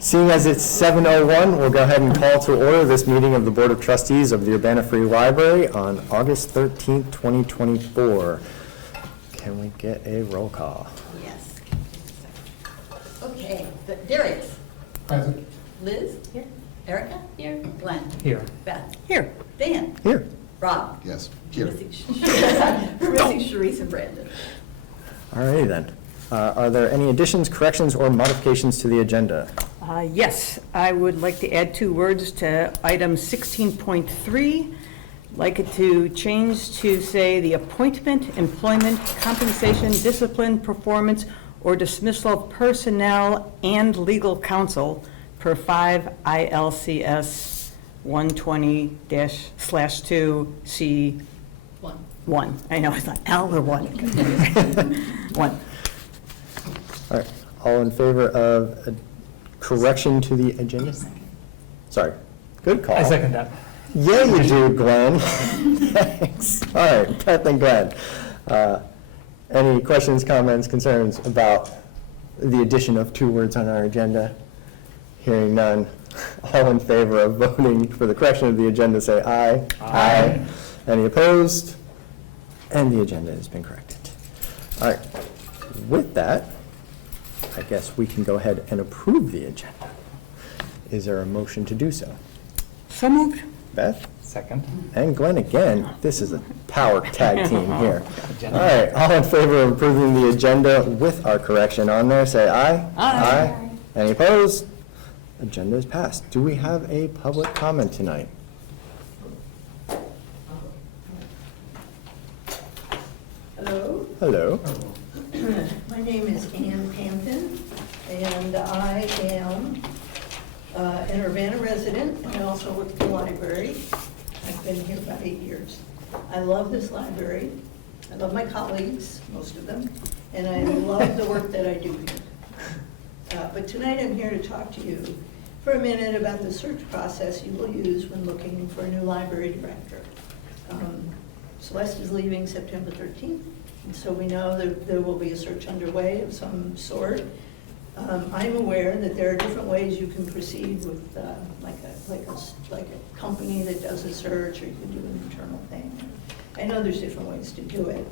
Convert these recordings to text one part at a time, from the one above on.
Seeing as it's 7:01, we'll go ahead and call to order this meeting of the Board of Trustees of the Urbana Free Library on August 13th, 2024. Can we get a roll call? Yes. Okay, Darius. Present. Liz? Here. Erica? Here. Glenn? Here. Beth? Here. Dan? Here. Rob? Yes. We're Here. missing Sharice and Brandon. All righty then. Are there any additions, corrections, or modifications to the agenda? Yes, I would like to add 2 words to item 16.3. Like it to change to say the appointment, employment, compensation, discipline, performance, or dismissal of personnel and legal counsel per 5 ILCS 120-/2 C1. I know, it's not L or 1. 1. All right, all in favor of a correction to the agenda? Sorry, good call. I second that. Yeah, you do, Glenn. Thanks. All right, Beth and Glenn. Any questions, comments, concerns about the addition of 2 words on our agenda? Hearing none. All in favor of voting for the correction of the agenda, say aye. Aye. Any opposed? And the agenda has been corrected. All right, with that, I guess we can go ahead and approve the agenda. Is there a motion to do so? So moved. Beth? Second. And Glenn again. This is a power tag team here. All right, all in favor of approving the agenda with our correction on there, say aye. Aye. Any opposed? Agenda is passed. Do we have a public comment tonight? Hello. Hello. My name is Ann Pampton, and I am an Urbana resident, and I also work at the library. I've been here about 8 years. I love this library. I love my colleagues, most of them, and I love the work that I do here. But tonight I'm here to talk to you for a minute about the search process you will use when looking for a new library director. Celeste is leaving September 13th, and so we know that there will be a search underway of some sort. I'm aware that there are different ways you can proceed with like a company that does a search, or you can do an internal thing. I know there's different ways to do it.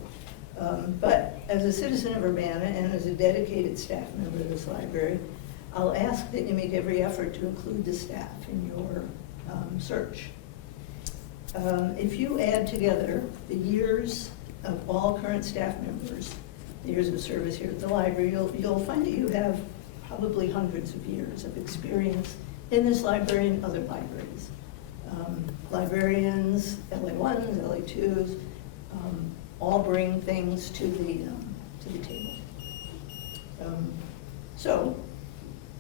But as a citizen of Urbana and as a dedicated staff member of this library, I'll ask that you make every effort to include the staff in your search. If you add together the years of all current staff members, the years of service here at the library, you'll find that you have probably hundreds of years of experience in this library and other libraries. Librarians, LA1s, LA2s, all bring things to the table. So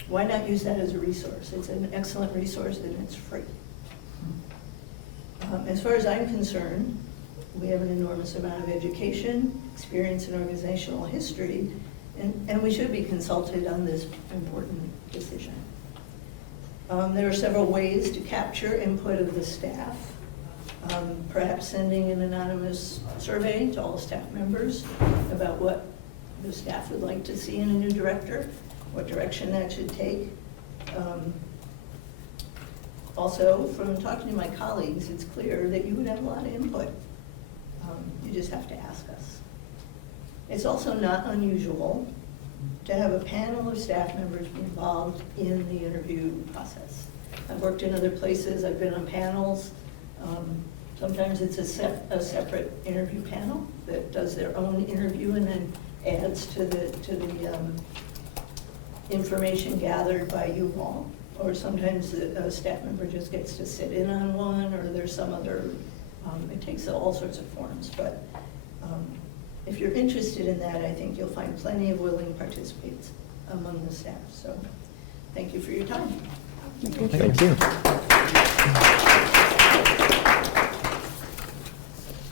why not use that as a resource? It's an excellent resource and it's free. As far as I'm concerned, we have an enormous amount of education, experience, and organizational history, and we should be consulted on this important decision. There are several ways to capture input of the staff. Perhaps sending an anonymous survey to all staff members about what the staff would like to see in a new director, what direction that should take. Also, from talking to my colleagues, it's clear that you would have a lot of input. You just have to ask us. It's also not unusual to have a panel of staff members be involved in the interview process. I've worked in other places, I've been on panels. Sometimes it's a separate interview panel that does their own interview and then adds to the information gathered by you all. Or sometimes a staff member just gets to sit in on one, or there's some other, it takes all sorts of forms. But if you're interested in that, I think you'll find plenty of willing participants among the staff. So thank you for your time. Thank you.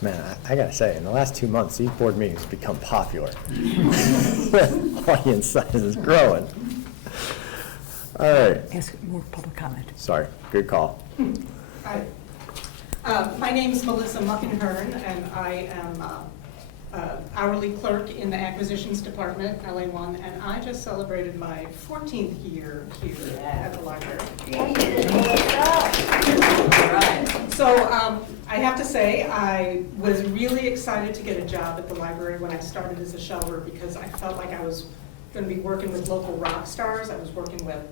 Man, I gotta say, in the last 2 months, these board meetings have become popular. Audience size is growing. All right. Ask more public comment. Sorry, good call. Hi. My name is Melissa Muckenhern, and I am hourly clerk in the acquisitions department, LA1, and I just celebrated my 14th year here at the library. So I have to say, I was really excited to get a job at the library when I started as a shelver because I felt like I was going to be working with local rock stars. I was working with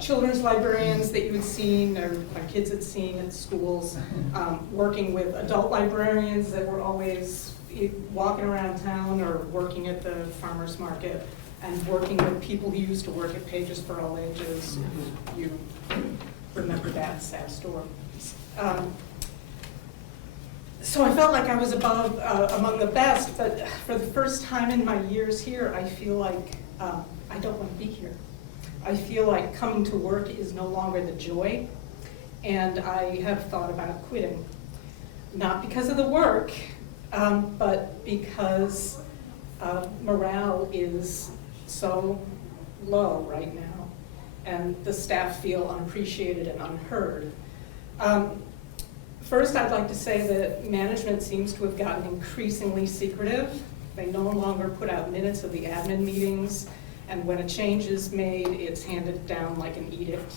children's librarians that you had seen, or my kids had seen at schools, working with adult librarians that were always walking around town or working at the farmer's market, and working with people who used to work at Pages for All Ages. You remember that sad story. So I felt like I was among the best, but for the first time in my years here, I feel like I don't want to be here. I feel like coming to work is no longer the joy, and I have thought about quitting. Not because of the work, but because morale is so low right now, and the staff feel unappreciated and unheard. First, I'd like to say that management seems to have gotten increasingly secretive. They no longer put out minutes of the admin meetings, and when a change is made, it's handed down like an edict.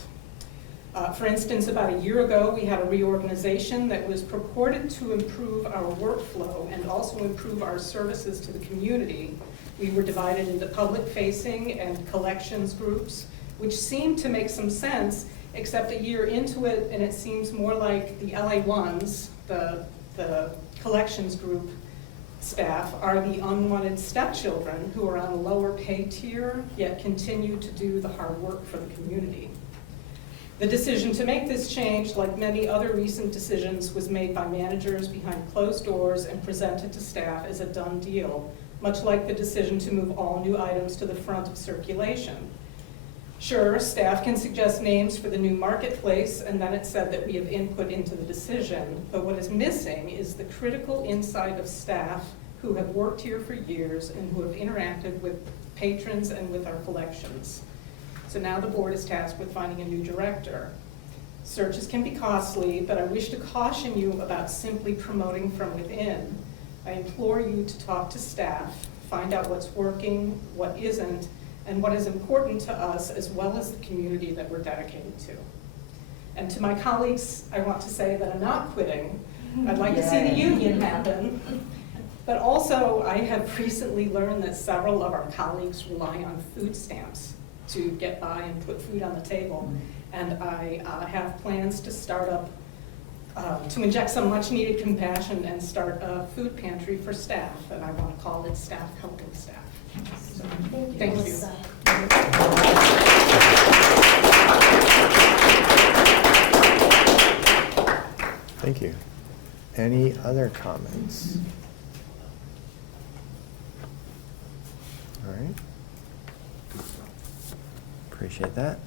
For instance, about a year ago, we had a reorganization that was purported to improve our workflow and also improve our services to the community. We were divided into public-facing and collections groups, which seemed to make some sense, except a year into it, and it seems more like the LA1s, the collections group staff, are the unwanted stepchildren who are on a lower pay tier, yet continue to do the hard work for the community. The decision to make this change, like many other recent decisions, was made by managers behind closed doors and presented to staff as a done deal, much like the decision to move all new items to the front of circulation. Sure, staff can suggest names for the new marketplace, and then it's said that we have input into the decision, but what is missing is the critical insight of staff who have worked here for years and who have interacted with patrons and with our collections. So now the board is tasked with finding a new director. Searches can be costly, but I wish to caution you about simply promoting from within. I implore you to talk to staff, find out what's working, what isn't, and what is important to us as well as the community that we're dedicated to. And to my colleagues, I want to say that I'm not quitting. I'd like to see the union happen. But also, I have recently learned that several of our colleagues rely on food stamps to get by and put food on the table. And I have plans to start up, to inject some much needed compassion and start a food pantry for staff, and I want to call it Staff Helping Staff. So, thank you. Thank you. Any other comments? All right. Appreciate that.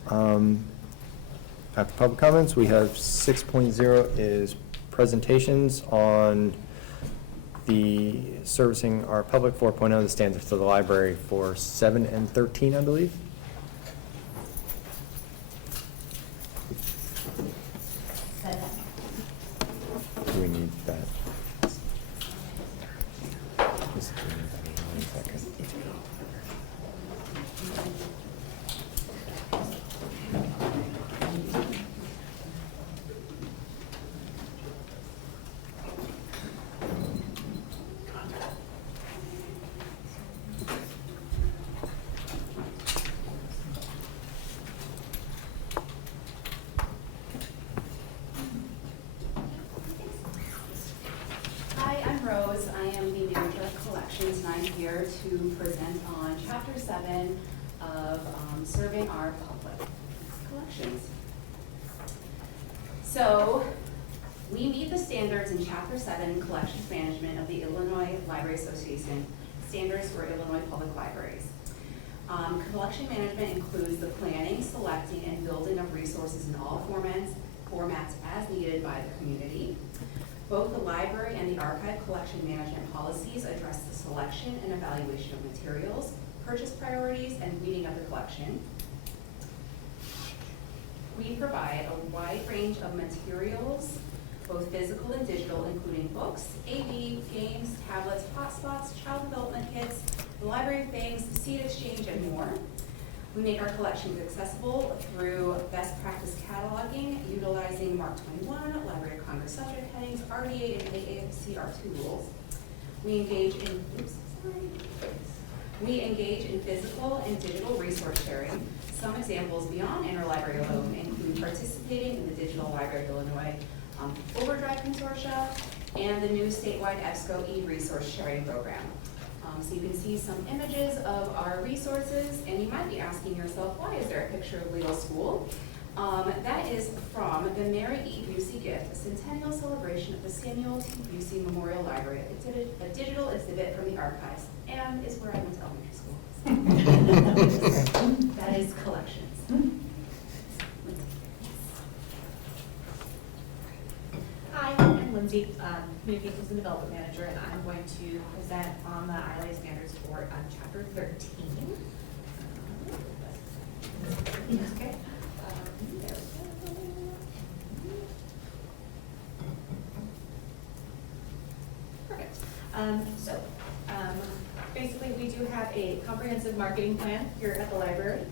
After public comments, we have 6.0 is presentations on the servicing our public 4.0, the standards to the library for 7 and 13, I believe. Do we need that? Just give me that in 1 second. Hi, I'm Rose. I am the manager of collections, and I'm here to present on Chapter 7 of serving our public collections. So, we meet the standards in Chapter 7 Collections Management of the Illinois Library Association, Standards for Illinois Public Libraries. Collection management includes the planning, selecting, and building of resources in all formats as needed by the community. Both the library and the archive collection management policies address the selection and evaluation of materials, purchase priorities, and weeding of the collection. We provide a wide range of materials both physical and digital, including books, AV, games, tablets, hotspots, child development kits, the library of things, seed exchange, and more. We make our collections accessible through best practice cataloging, utilizing Mark 21, Library of Congress subject headings, RDA, and AAFC-R2 rules. We engage in physical and digital resource sharing. Some examples beyond interlibrary alone include participating in the Digital Library of Illinois Overdrive Consortia and the new statewide EBSCO e-resource sharing program. So you can see some images of our resources, and you might be asking yourself, why is there a picture of Legal School? That is from the Mary E. Busey gift, a centennial celebration of the Samuel T. Busey Memorial Library, a digital exhibit from the archives, and is where I went to elementary school. That is collections. Hi, I'm Lindsay, Communications and Development Manager, and I'm going to present on the ILA Standards Board on Chapter 13. Okay. There we go. Perfect. Basically, we do have a comprehensive marketing plan here at the library,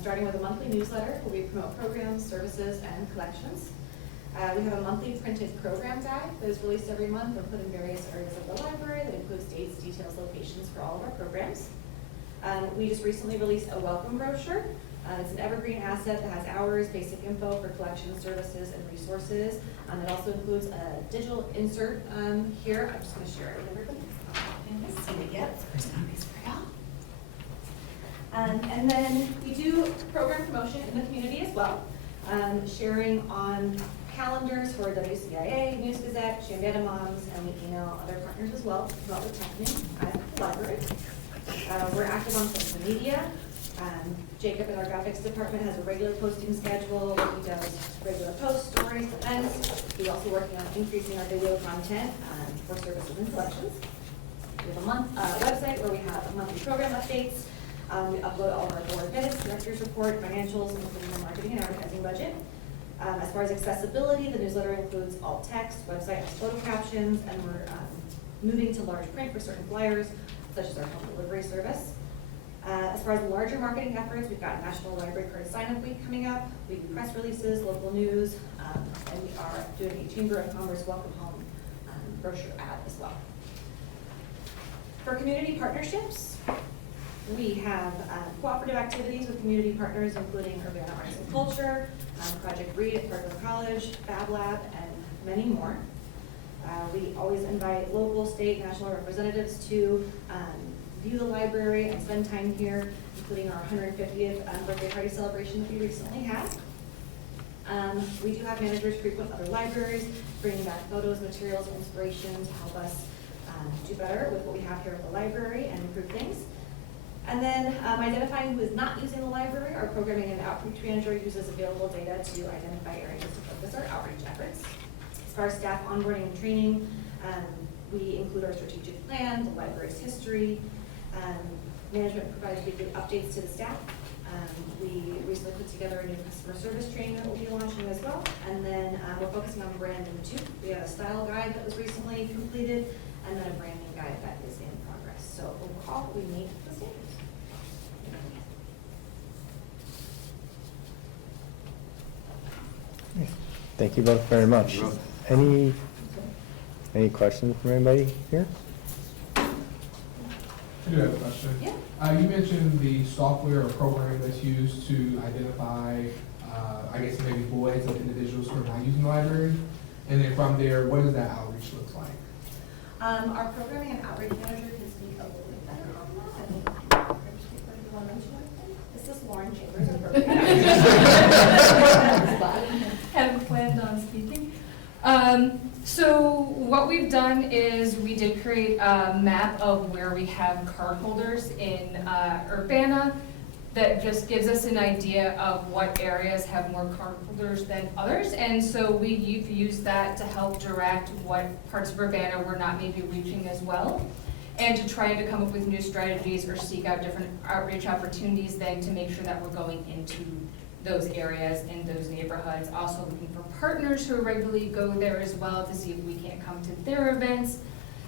starting with a monthly newsletter where we promote programs, services, and collections. We have a monthly printed program guide that is released every month and put in various areas of the library that includes dates, details, locations for all of our programs. We just recently released a welcome brochure. It's an evergreen asset that has hours, basic info for collection services and resources. It also includes a digital insert here. I'm just going to share it with everybody. And then we do program promotion in the community as well, sharing on calendars for WCIA, News Gazette, Shamdana Moms, and we email other partners as well about what's happening at the library. We're active on social media. Jacob in our graphics department has a regular posting schedule. He does regular posts, stories, events. He's also working on increasing our video content for services and collections. We have a website where we have monthly program updates. We upload all of our board minutes, director's report, financials, including the marketing and advertising budget. As far as accessibility, the newsletter includes alt text, website has photo captions, and we're moving to large print for certain flyers, such as our home delivery service. As far as the larger marketing efforts, we've got National Library Card Sign-Up Week coming up. We do press releases, local news, and we are doing a Chamber of Commerce Welcome Home brochure ad as well. For community partnerships, we have cooperative activities with community partners, including Urbana Arts and Culture, Project Read at Parkland College, Fab Lab, and many more. We always invite local, state, national representatives to view the library and spend time here, including our 150th birthday party celebration that we recently had. We do have managers frequent other libraries, bringing back photos, materials, inspiration to help us do better with what we have here at the library and improve things. And then identifying who is not using the library, our programming and outreach manager uses available data to identify areas to focus our outreach efforts. As far as staff onboarding and training, we include our strategic plan, the library's history. Management provides weekly updates to the staff. We recently put together a new customer service training that we'll be launching as well. And then we're focusing on branding too. We have a style guide that was recently completed, and then a branding guide that is in progress. So overall, we meet the standards. Thank you both very much. Any questions from anybody here? I do have a question. Yeah. You mentioned the software or program that's used to identify, I guess maybe voids of individuals who are not using the library. And then from there, what does that outreach look like? Our programming and outreach manager can speak a little bit better on that. This is Lauren Chambers, our program manager. Haven't planned on speaking. So what we've done is we did create a map of where we have card holders in Urbana that just gives us an idea of what areas have more card holders than others. And so we've used that to help direct what parts of Urbana we're not maybe reaching as well, and to try to come up with new strategies or seek out different outreach opportunities then to make sure that we're going into those areas and those neighborhoods. Also looking for partners who regularly go there as well to see if we can't come to their events.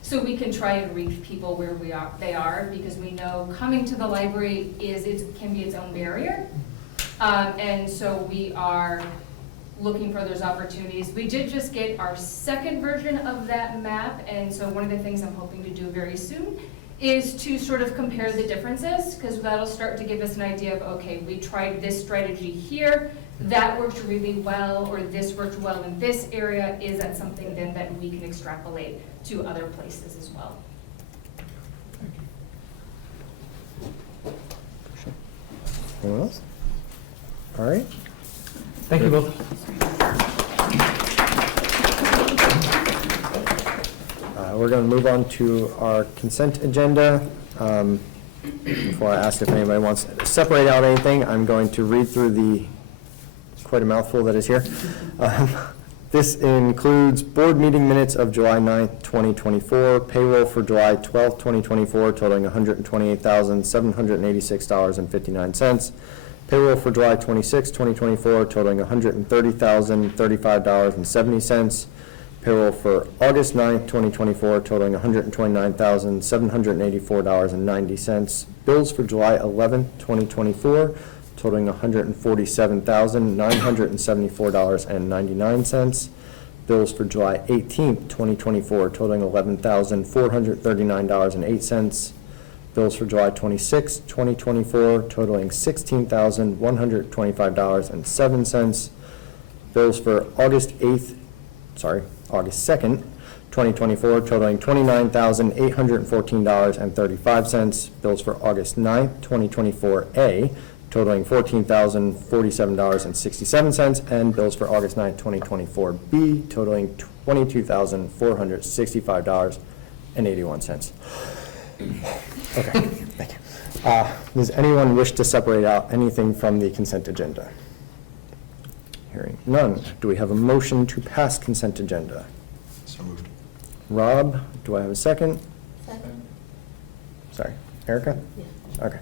So we can try and reach people where they are, because we know coming to the library can be its own barrier. And so we are looking for those opportunities. We did just get our second version of that map, and so one of the things I'm hoping to do very soon is to sort of compare the differences, because that'll start to give us an idea of, okay, we tried this strategy here, that worked really well, or this worked well in this area. Is that something then that we can extrapolate to other places as well? Anyone else? All right. Thank you both. We're going to move on to our consent agenda. Before I ask if anybody wants to separate out anything, I'm going to read through the, quite a mouthful that is here. This includes board meeting minutes of July 9th, 2024, payroll for July 12th, 2024, totaling $128,786.59. Payroll for July 26th, 2024, totaling $130,035.70. Payroll for August 9th, 2024, totaling $129,784.90. Bills for July 11th, 2024, totaling $147,974.99. Bills for July 18th, 2024, totaling $11,439.08. Bills for July 26th, 2024, totaling $16,125.07. Bills for August 2nd, 2024, totaling $29,814.35. Bills for August 9th, 2024A, totaling $14,047.67, and bills for August 9th, 2024B, totaling $22,465.81. Okay, thank you. Does anyone wish to separate out anything from the consent agenda? Hearing none. Do we have a motion to pass consent agenda? So moved. Rob, do I have a second? Second? Sorry, Erica? Yeah. Okay.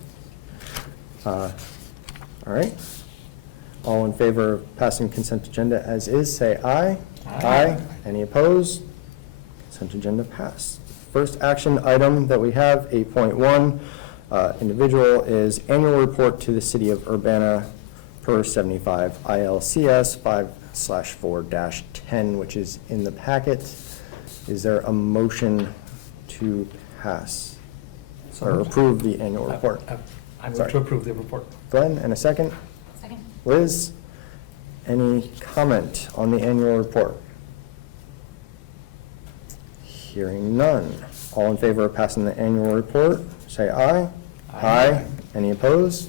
All right. All in favor of passing consent agenda as is, say aye. Aye. Any opposed? Consent agenda passed. First action item that we have, 8.1, individual, is annual report to the city of Urbana per 75 ILCS 5/4-10, which is in the packet. Is there a motion to pass or approve the annual report? I move Sorry. to approve the report. Glenn, and a second? Second. Liz, any comment on the annual report? Hearing none. All in favor of passing the annual report, say aye. Aye. Any opposed?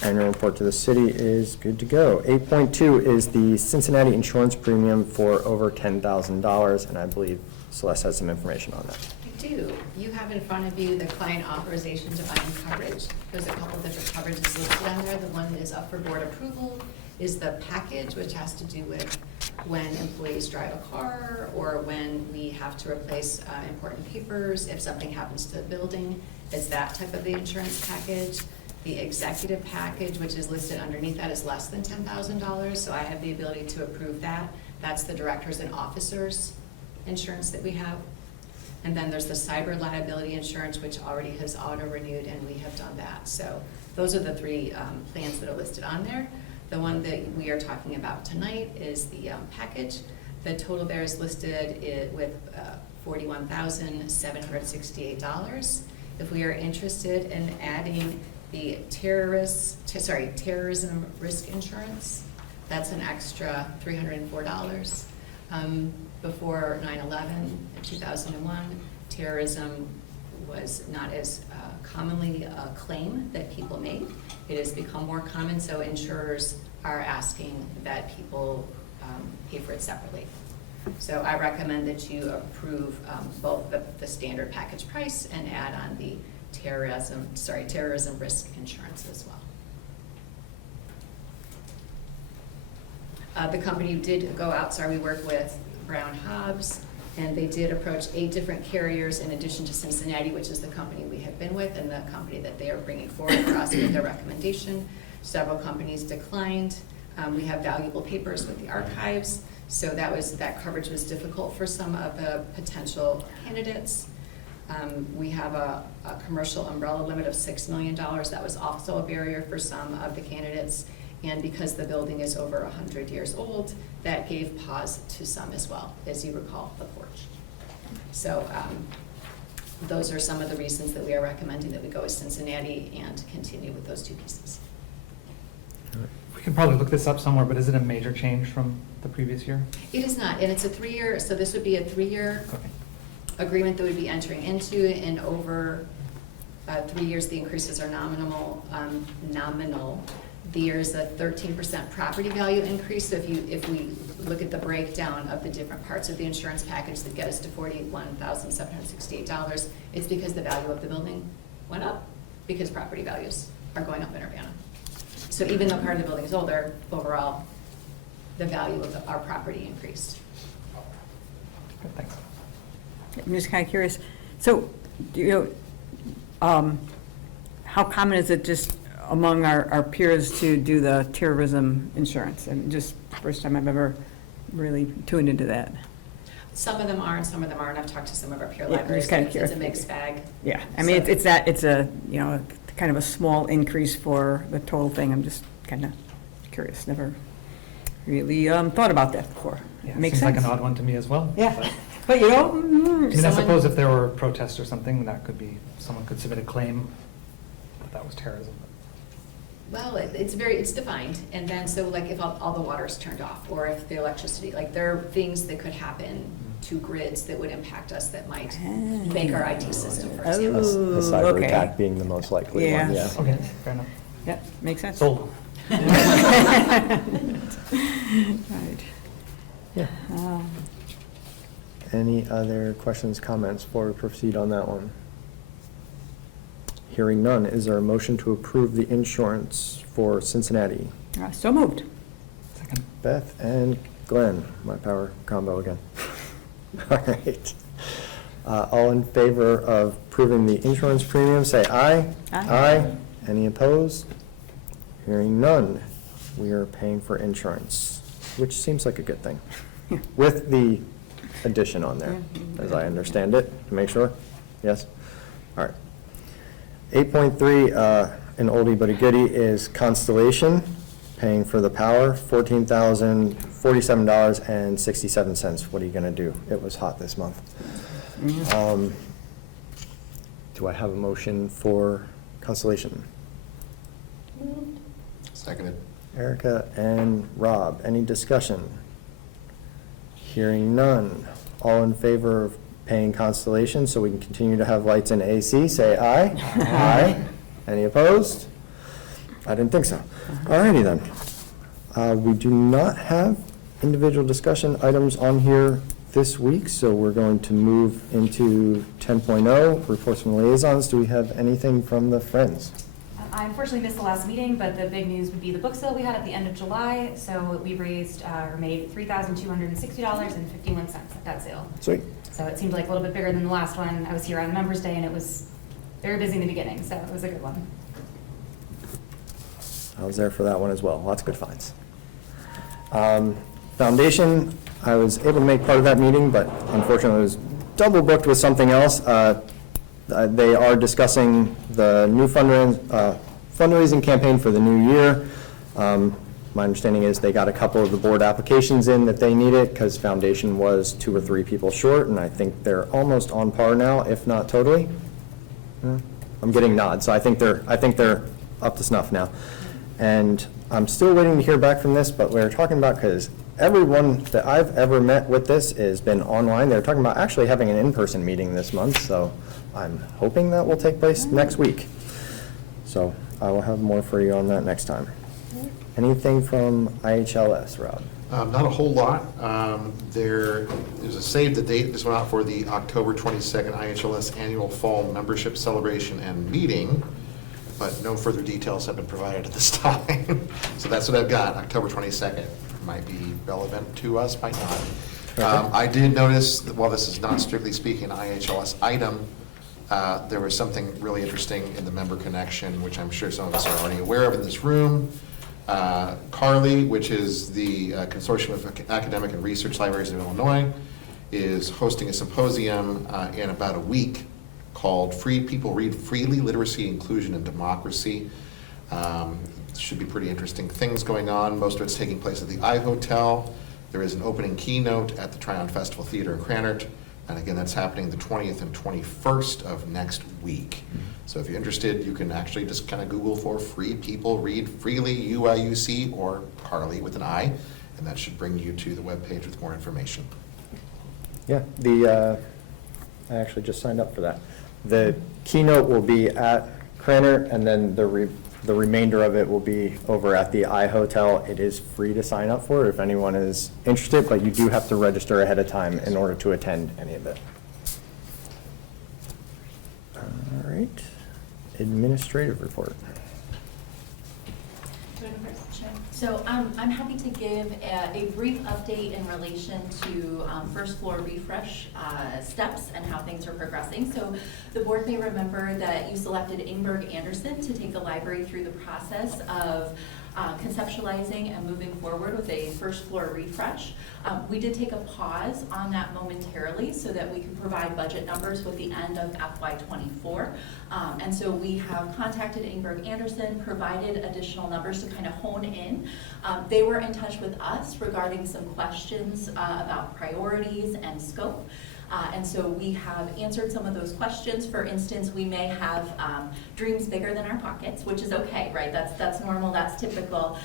Annual report to the city is good to go. 8.2 is the Cincinnati insurance premium for over $10,000, and I believe Celeste has some information on that. I do. You have in front of you the client authorization to bind coverage. There's a couple different coverages listed on there. The one that is up for board approval is the package, which has to do with when employees drive a car or when we have to replace important papers, if something happens to the building. It's that type of the insurance package. The executive package, which is listed underneath that, is less than $10,000, so I have the ability to approve that. That's the directors and officers insurance that we have. And then there's the cyber liability insurance, which already has auto-renewed, and we have done that. So those are the three plans that are listed on there. The one that we are talking about tonight is the package. The total there is listed with $41,768. If we are interested in adding the terrorism risk insurance, that's an extra $304. Before 9/11 in 2001, terrorism was not as commonly a claim that people made. It has become more common, so insurers are asking that people pay for it separately. So I recommend that you approve both the standard package price and add on the terrorism risk insurance as well. The company did go out, we work with Brown Hobbs, and they did approach 8 different carriers in addition to Cincinnati, which is the company we have been with and the company that they are bringing forward for us with their recommendation. Several companies declined. We have valuable papers with the archives, so that coverage was difficult for some of the potential candidates. We have a commercial umbrella limit of $6 million. That was also a barrier for some of the candidates. And because the building is over 100 years old, that gave pause to some as well, as you recall, the porch. So those are some of the reasons that we are recommending that we go with Cincinnati and continue with those two pieces. We can probably look this up somewhere, but is it a major change from the previous year? It is not, and it's a 3-year, so this would be a 3-year Okay. agreement that we'd be entering into, and over 3 years, the increases are nominal. There's a 13% property value increase, so if we look at the breakdown of the different parts of the insurance package that get us to $41,768, it's because the value of the building went up, because property values are going up in Urbana. So even though part of the building is older, overall, the value of our property increased. Good, thanks. I'm just kind of curious, so, how common is it just among our peers to do the terrorism insurance? And just first time I've ever really tuned into that. Some of them are and some of them aren't. I've talked to some of our peer Yeah, I'm libraries. just kinda It's curious. a mixed bag. Yeah, I mean, So- it's a, kind of a small increase for the total thing. I'm just kind of curious, never really thought about that before. Yeah, Makes seems sense. like an odd one to me as well. Yeah. but- But I mean, I Someone- suppose if there were protests or something, that could be, someone could submit a claim that was terrorism. Well, it's defined, and then, so like if all the water is turned off, or if the electricity, like there are things that could happen to grids that would impact us that might make our IT system, for A example. Oh, cyber okay. attack being the most likely one, Yeah. yeah. Okay, fair enough. Yeah, makes sense. Sold. Right. Yeah. Um, Any other questions, comments before we proceed on that one? Hearing none, is there a motion to approve the insurance for Cincinnati? So moved. Second. Beth and Glenn, my power combo again. All right. All in favor of approving the insurance premium, say aye. Aye. Any opposed? Hearing none, we are paying for insurance, which seems like a good thing. With the addition on there, as I understand it, to make sure. Yes? All right. 8.3, an oldie but a goodie, is Constellation, paying for the power, $14,047.67. What are you gonna do? It was hot this month. Do I have a motion for Constellation? Seconded. Erica and Rob, any discussion? Hearing none. All in favor of paying Constellation so we can continue to have lights and AC, say aye. Aye. Any opposed? I didn't think so. All righty then. We do not have individual discussion items on here this week, so we're going to move into 10.0, reports from liaisons. Do we have anything from the Friends? I unfortunately missed the last meeting, but the big news would be the book sale we had at the end of July. So we raised or made $3,260.51 at that sale. Sweet. So it seemed like a little bit bigger than the last one. I was here on Members Day and it was very busy in the beginning, so it was a good one. I was there for that one as well. Lots of good finds. Foundation, I was able to make part of that meeting, but unfortunately it was double booked with something else. They are discussing the new fundraising campaign for the new year. My understanding is they got a couple of the board applications in that they needed because Foundation was 2 or 3 people short, and I think they're almost on par now, if not totally. I'm getting nods, so I think they're up to snuff now. And I'm still waiting to hear back from this, but we're talking about, because everyone that I've ever met with this has been online. They're talking about actually having an in-person meeting this month, so I'm hoping that will take place next week. So I will have more for you on that next time. Anything from IHLS, Rob? Not a whole lot. There is a save the date. This went out for the October 22nd IHLS Annual Fall Membership Celebration and Meeting, but no further details have been provided at this time. So that's what I've got, October 22nd. Might be relevant to us, might not. I did notice, that while this is not strictly speaking an IHLS item, There was something really interesting in the member connection, which I'm sure some of us are already aware of in this room. Carly, which is the Consortium of Academic and Research Libraries of Illinois, is hosting a symposium in about a week called Free People Read Freely, Literacy, Inclusion, and Democracy. Should be pretty interesting things going on. Most of it's taking place at the I Hotel. There is an opening keynote at the Tryon Festival Theater in Cranert. And again, that's happening the 20th and 21st of next week. So if you're interested, you can actually just kind of Google for Free People Read Freely, UIUC, or Carly with an I, and that should bring you to the webpage with more information. Yeah, I actually just signed up for that. The keynote will be at Cranert, and then the remainder of it will be over at the I Hotel. It is free to sign up for if anyone is interested, but you do have to register ahead of time in order to attend any of it. All right, administrative report. So I'm happy to give a brief update in relation to first floor refresh steps and how things are progressing. So the board may remember that you selected Ingberg Anderson to take the library through the process of conceptualizing and moving forward with a first floor refresh. We did take a pause on that momentarily so that we could provide budget numbers with the end of FY24. And so we have contacted Ingberg Anderson, provided additional numbers to kind of hone in. They were in touch with us regarding some questions about priorities and scope. And so we have answered some of those questions. For instance, we may have dreams bigger than our pockets, which is okay, right? That's normal, that's typical.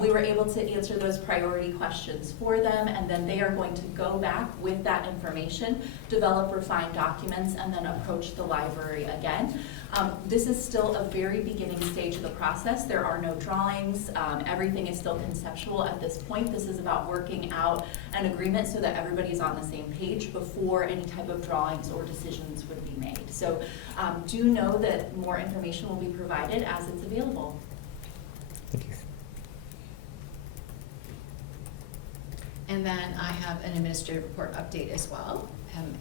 We were able to answer those priority questions for them, and then they are going to go back with that information, develop refined documents, and then approach the library again. This is still a very beginning stage of the process. There are no drawings. Everything is still conceptual at this point. This is about working out an agreement so that everybody's on the same page before any type of drawings or decisions would be made. So do know that more information will be provided as it's available. Thank you. And then I have an administrative report update as well.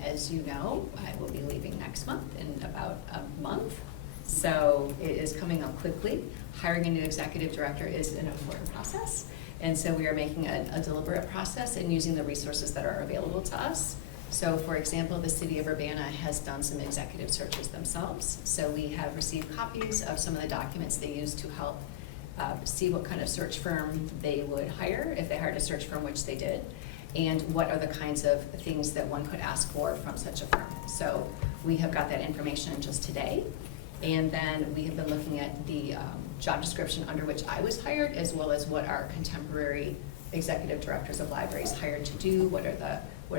As you know, I will be leaving next month in about a month. So it is coming up quickly. Hiring a new executive director is an important process. And so we are making a deliberate process and using the resources that are available to us. So for example, the city of Urbana has done some executive searches themselves. So we have received copies of some of the documents they use to help see what kind of search firm they would hire if they hired a search firm, which they did, and what are the kinds of things that one could ask for from such a firm. So we have got that information just today. And then we have been looking at the job description under which I was hired, as well as what our contemporary executive directors of libraries hired to do, what are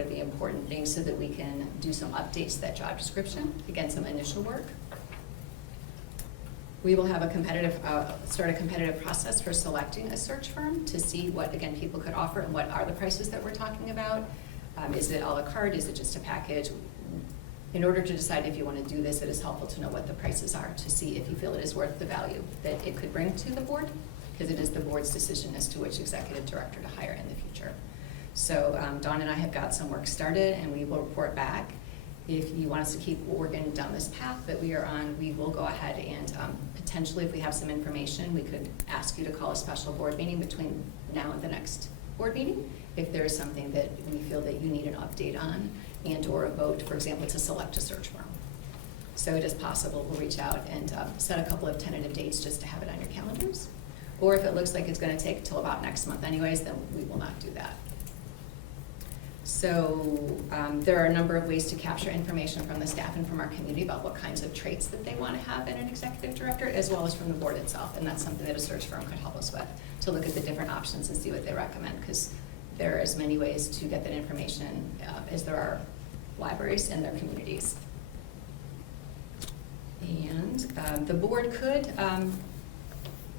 the important things so that we can do some updates to that job description, again, some initial work. We will have start a competitive process for selecting a search firm to see what, again, people could offer and what are the prices that we're talking about. Is it a la carte? Is it just a package? In order to decide if you want to do this, it is helpful to know what the prices are to see if you feel it is worth the value that it could bring to the board, because it is the board's decision as to which executive director to hire in the future. So Dawn and I have got some work started, and we will report back. If you want us to keep working down this path that we are on, we will go ahead and potentially, if we have some information, we could ask you to call a special board meeting between now and the next board meeting if there is something that we feel that you need an update on and or a vote, for example, to select a search firm. So it is possible we'll reach out and set a couple of tentative dates just to have it on your calendars. Or if it looks like it's going to take until about next month anyways, then we will not do that. So there are a number of ways to capture information from the staff and from our community about what kinds of traits that they want to have in an executive director, as well as from the board itself. And that's something that a search firm could help us with, to look at the different options and see what they recommend, because there are as many ways to get that information as there are libraries in their communities. And the board could,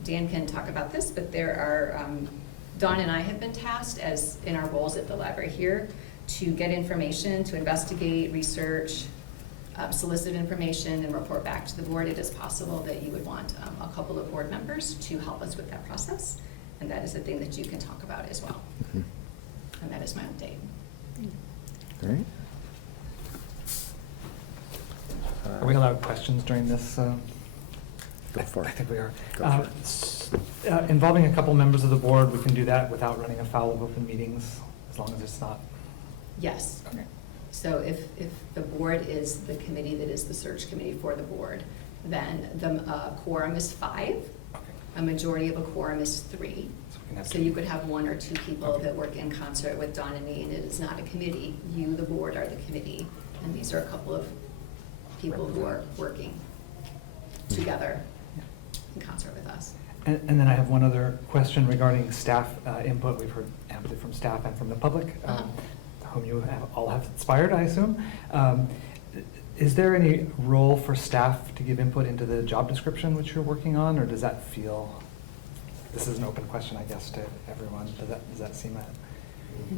Dan can talk about this, but there are, Dawn and I have been tasked, as in our roles at the library here, to get information, to investigate, research, solicit information, and report back to the board. It is possible that you would want a couple of board members to help us with that process, and that is a thing that you can talk about as well. Mm-hmm. And that is my update. All right. Are we allowed questions during this? Go for it. I think we are. Go for Involving a couple members of the board, we can do that without running afoul of open meetings, as long as it's not. Yes. Okay. So if the board is the committee that is the search committee for the board, then the quorum is 5. Okay. A majority of a quorum is 3. So we can have So you could have 1 or 2 people Okay. that work in concert with Dawn and me, and it is not a committee. You, the board, are the committee, and these are a couple of people who are working together in concert with us. And then I have one other question regarding staff input. We've heard amply from staff and from the public, whom you all have inspired, I assume. Is there any role for staff to give input into the job description which you're working on, or does that feel, this is an open question, I guess, to everyone. Does that seem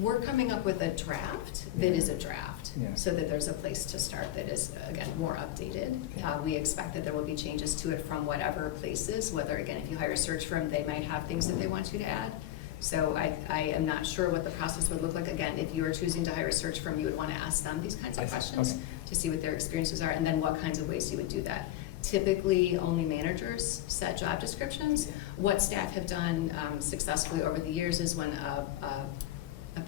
We're coming up with a draft that is a draft, Yeah. so that there's a place to start that is, again, more updated. Yeah. We expect that there will be changes to it from whatever places, whether, again, if you hire a search firm, they might have things that they want you to add. So I am not sure what the process would look like. Again, if you are choosing to hire a search firm, you would want to ask them these kinds I of see. questions Okay. to see what their experiences are, and then what kinds of ways you would do that. Typically, only managers set job descriptions. What staff have done successfully over the years is when a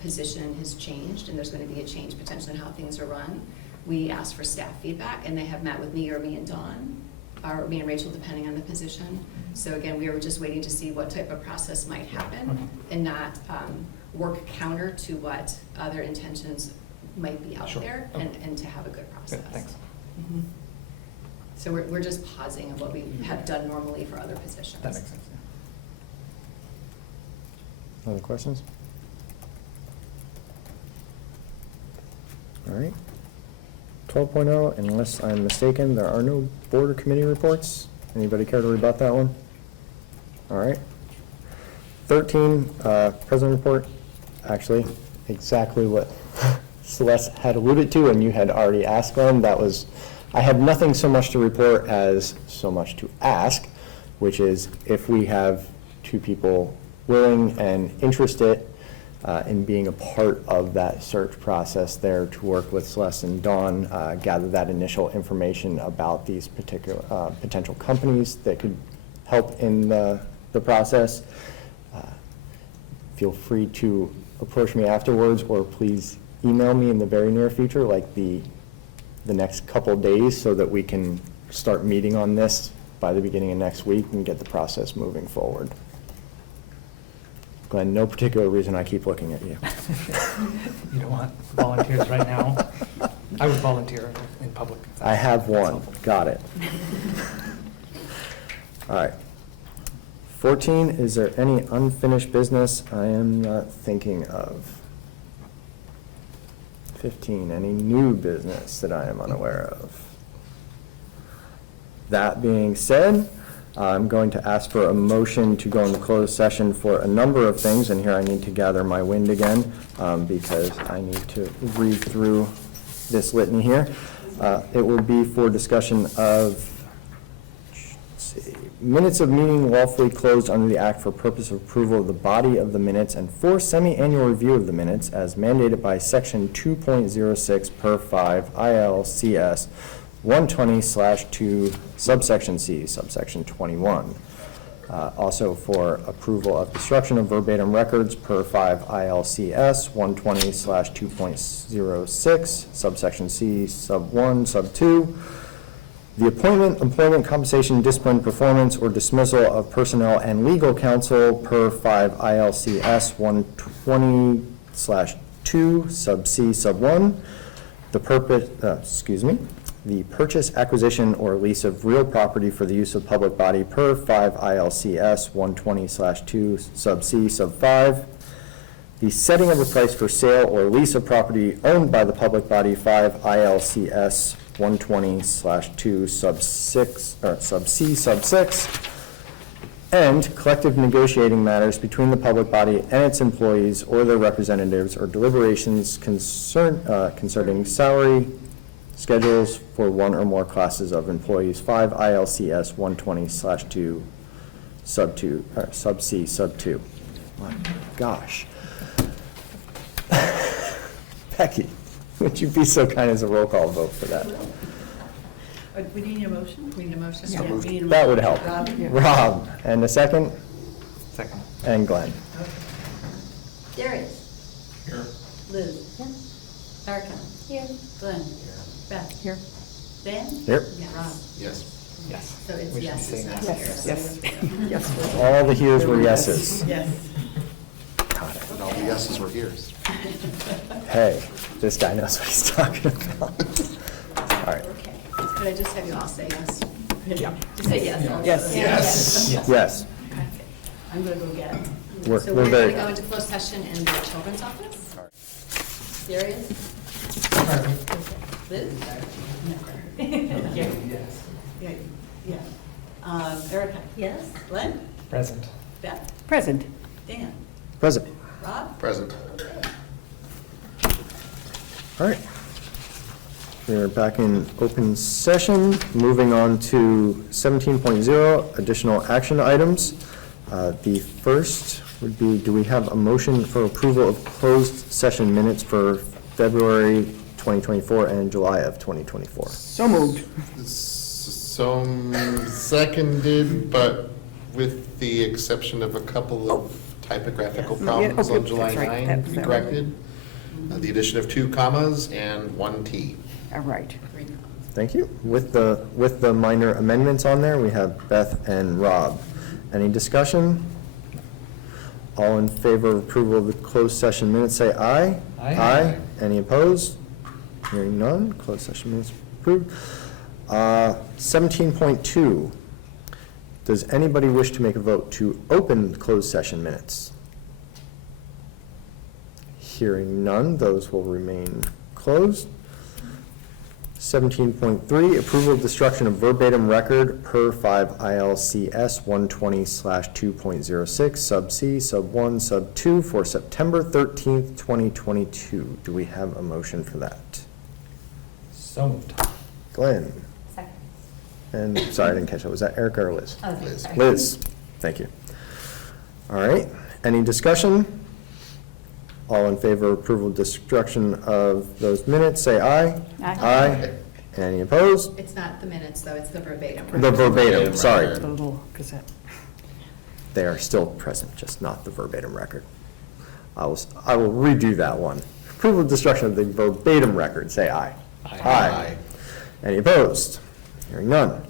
position has changed, and there's going to be a change potentially in how things are run, we ask for staff feedback, and they have met with me or me and Dawn, or me and Rachel, depending on the position. So again, we were just waiting to see what type of process might happen, Okay. and not work counter to what other intentions might be out Sure. there, Okay. and to have a good process. Good, thanks. Mhm. So we're just pausing on what we have done normally for other positions. That makes sense, yeah. Other questions? All right. 12.0, unless I'm mistaken, there are no board or committee reports. Anybody care to rebut that one? All right. 13, president report. Actually, exactly what Celeste had alluded to, and you had already asked them. That was, I have nothing so much to report as so much to ask, which is if we have 2 people willing and interested in being a part of that search process there to work with Celeste and Dawn, gather that initial information about these particular potential companies that could help in the process. Feel free to approach me afterwards, or please email me in the very near future, like the next couple of days, so that we can start meeting on this by the beginning of next week and get the process moving forward. Glenn, no particular reason I keep looking at you. You don't want volunteers right now? I would volunteer in public. I have That's one, helpful. got it. All right. 14, is there any unfinished business I am not thinking of? 15, any new business that I am unaware of? That being said, I'm going to ask for a motion to go into closed session for a number of things, and here I need to gather my wind again, because I need to read through this litany here. It will be for discussion of, let's see, minutes of meeting lawfully closed under the act for purpose of approval of the body of the minutes, and for semi-annual review of the minutes as mandated by section 2.06 per 5 ILCS 120/2 subsection C, subsection 21. Also for approval of destruction of verbatim records per 5 ILCS 120/2.06 subsection C, sub 1, sub 2. The appointment, employment, compensation, discipline, performance, or dismissal of personnel and legal counsel per 5 ILCS 120/2 sub C, sub 1. The purchase, acquisition, or lease of real property for the use of public body per 5 ILCS 120/2 sub C, sub 5. The setting of a price for sale or lease of property owned by the public body 5 ILCS 120/2 sub 6, or sub C, sub 6. And collective negotiating matters between the public body and its employees or their representatives, or deliberations concerning salary schedules for one or more classes of employees, 5 ILCS 120/2 sub 2, or sub C, sub 2. My gosh. Becky, would you be so kind as a roll call vote for that? We need a motion? We need a motion? So moved. We need a That would motion. help. Rob? Rob, and a second, Second. and Glenn. Darius? Here. Liz? Erica? Here. Glenn? Beth? Here. Dan? Here. Rob? Yes. Yes. So it's We should be yes, saying it's that. not Yes, yes. All the heres were yeses. Yes. Got it. And all the yeses were ears. Hey, this guy knows what he's talking about. All right. Okay. Could I just have you all say yes? Yeah. Just say yes. Yes. Yes. Yes, Okay. I'm gonna go get it. We're- So we're we're very- gonna go into closed session in the children's office? Darius? Liz? Yes. Yeah, yeah. Erica? Yes. Glenn? Present. Beth? Present. Dan? present. Rob? Present. All right. We're back in open session. Moving on to 17.0, additional action items. The first would be, do we have a motion for approval of closed session minutes for February 2024 and July of 2024? So moved. So seconded, but with the exception of a couple of typographical Yeah, problems okay, on July that's right. 9 That to was be that one. corrected. The addition of 2 commas and 1 T. All right. Thank you. With the minor amendments on there, we have Beth and Rob. Any discussion? All in favor of approval of the closed session minutes, say aye. Aye. Aye. Any opposed? Hearing none, closed session minutes approved. 17.2, does anybody wish to make a vote to open closed session minutes? Hearing none, those will remain closed. 17.3, approval of destruction of verbatim record per 5 ILCS 120/2.06, sub C, sub 1, sub 2, for September 13th, 2022. Do we have a motion for that? So moved. Glenn? Second. And, sorry, I didn't catch that. Was that Erica or Liz? Oh, Liz. sorry. Liz, thank you. All right, any discussion? All in favor of approval of destruction of those minutes, say aye. Aye. Aye. Any opposed? It's not the minutes, though, it's the verbatim. The verbatim, sorry. The little gazette. They are still present, just not the verbatim record. I will redo that one. Approval of destruction of the verbatim record, say aye. Aye. Any opposed? Hearing none.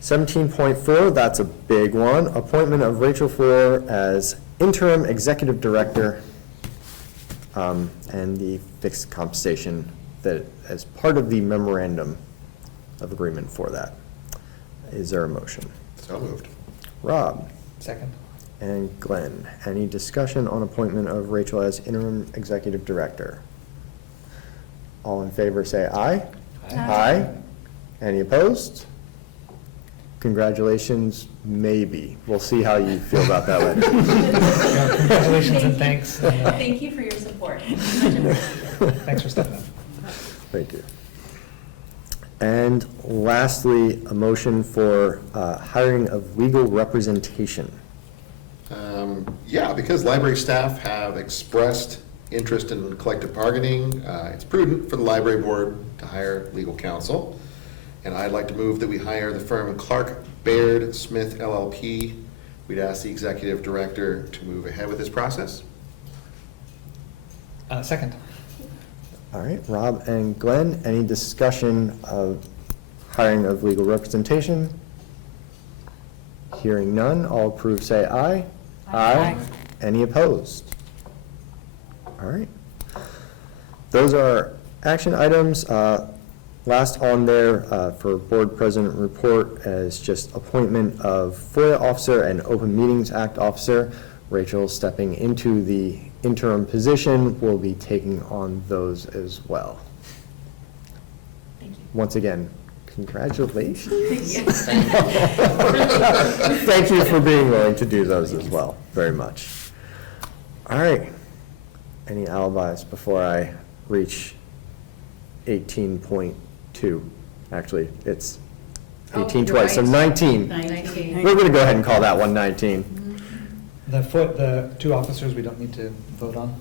17.4, that's a big one. Appointment of Rachel Fleur as interim executive director, and the fixed compensation that as part of the memorandum of agreement for that. Is there a motion? So moved. Rob? Second. And Glenn, any discussion on appointment of Rachel as interim executive director? All in favor, say aye. Aye. Any opposed? Congratulations, maybe. We'll see how you feel about that later. Congratulations and thanks. Thank you for your support. Much appreciated. Thanks for stepping up. Thank you. And lastly, a motion for hiring of legal representation. Yeah, because library staff have expressed interest in collective bargaining, it's prudent for the library board to hire legal counsel. And I'd like to move that we hire the firm Clark Baird Smith LLP. We'd ask the executive director to move ahead with this process. Second. All right, Rob and Glenn, any discussion of hiring of legal representation? Hearing none, all approve, say aye. Aye. Any opposed? All right. Those are action items. Last on there for board president report is just appointment of FOIA officer and Open Meetings Act officer. Rachel, stepping into the interim position, will be taking on those as well. Thank you. Once again, congratulations. Thank you for being willing to do those as well, very much. All right. Any alibis before I reach 18.2? Actually, it's 18 you're twice, so right. 19. 19. We're going to go ahead and call that one 19. The 2 officers we don't need to vote on?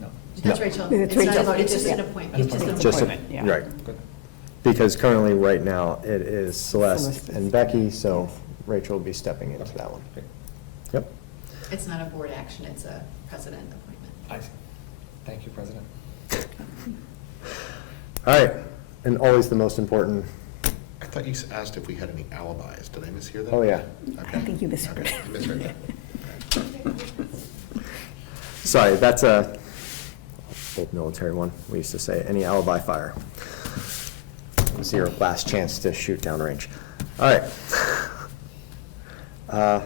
No. That's No. Rachel. It's It's not a Rachel. vote, it's just an Yeah. appointment. It's just an Just, appointment. yeah. right. Good. because currently, right now, it is Celeste Celeste. and Becky, so Rachel will be stepping into that one. Yep. It's not a board action, it's a president appointment. I see. Thank you, President. All right, and always the most important, I thought you asked if we had any alibis. Did I mishear that? oh, yeah. Okay. I think you misheard. Okay, I misheard that. Sorry, that's a old military one. We used to say, any alibi fire. 0 last chance to shoot downrange. All right.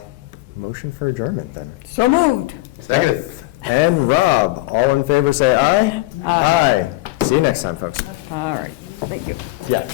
Motion for adjournment, then. So moved. Second. And Rob, all in favor, say aye. Aye. See you next time, folks. All right, thank you. Yeah.